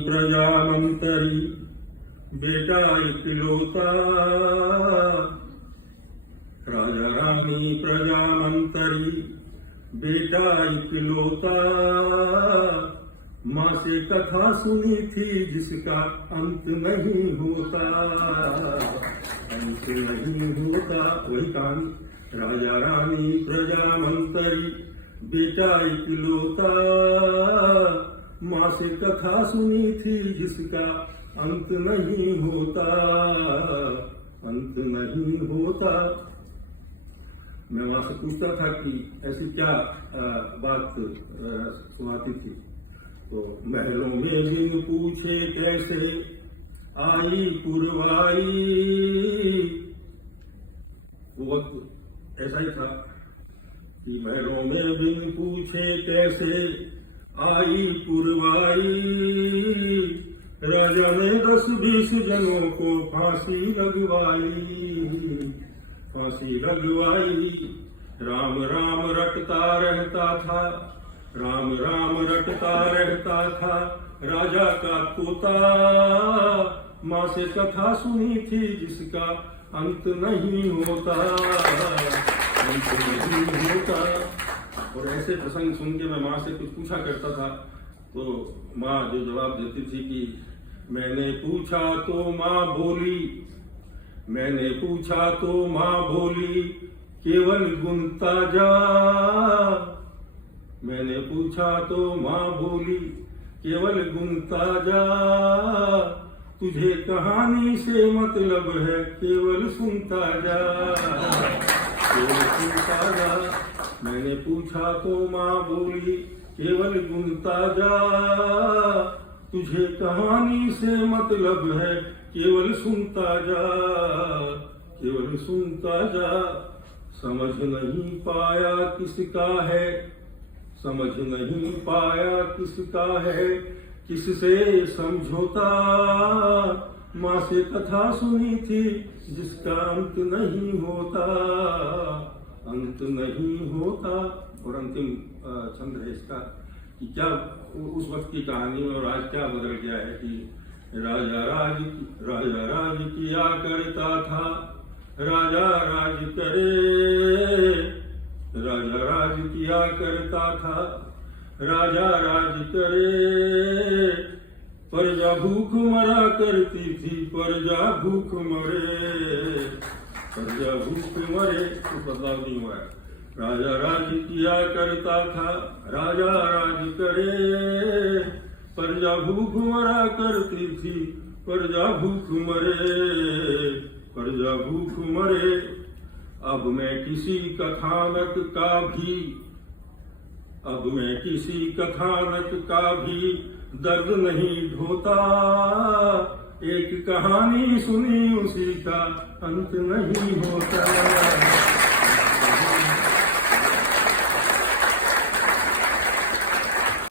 प्रजामंतरी बेटा इकलौता, राजा रानी प्रजामंतरी बेटा इकलौता, माँ से कथा सुनी थी जिसका अंत नहीं होता, अंत नहीं होता। वही कहानी, राजा रानी प्रजामंतरी बेटा इकलौता, माँ से कथा सुनी थी जिसका अंत नहीं होता, अंत नहीं होता। मैं वहां से पूछता था कि ऐसी क्या बात सुनाती थी, तो महलों में बिन पूछे कैसे आई पुरवाई, वो वक्त ऐसा ही था कि महलों में बिन पूछे कैसे आई पुरवाई, राजा ने 10-20 जनों को फांसी लगवाई, फांसी लगवाई। राम राम रटता रहता था, राम राम रटता रहता था राजा का तोता, माँ से कथा सुनी थी जिसका अंत नहीं होता, अंत नहीं होता। और ऐसे प्रसंग सुन के मैं माँ से कुछ पूछा करता था, तो माँ जो जवाब देती थी कि मैंने पूछा तो माँ बोली, मैंने पूछा तो माँ बोली केवल गुनता जा, मैंने पूछा तो माँ बोली केवल गुनता जा, तुझे कहानी से मतलब है केवल सुनता जा, केवल सुनता जा। मैंने पूछा तो माँ बोली केवल गुनता जा, तुझे कहानी से मतलब है केवल सुनता जा, केवल सुनता जा। समझ नहीं पाया किसका है, समझ नहीं पाया किसका है, किससे समझौता, माँ से कथा सुनी थी जिसका अंत नहीं होता, अंत नहीं होता। और अंतिम छंद है इसका कि क्या उस वक्त की कहानी और आज क्या बदल गया है कि राजा राज किया करता था, राजा राज करे, राजा राज किया करता था, राजा राज करे, प्रजा भूख मरा करती थी, प्रजा भूख मरे, प्रजा भूख मरे। तो बदलाव नहीं हुआ है। राजा राज किया करता था, राजा राज करे, प्रजा भूख मरा करती थी, प्रजा भूख मरे, प्रजा भूख मरे। अब मैं किसी कथानक का भी, अब मैं किसी कथानक का भी दर्द नहीं ढोता, एक कहानी सुनी उसी का अंत नहीं होता।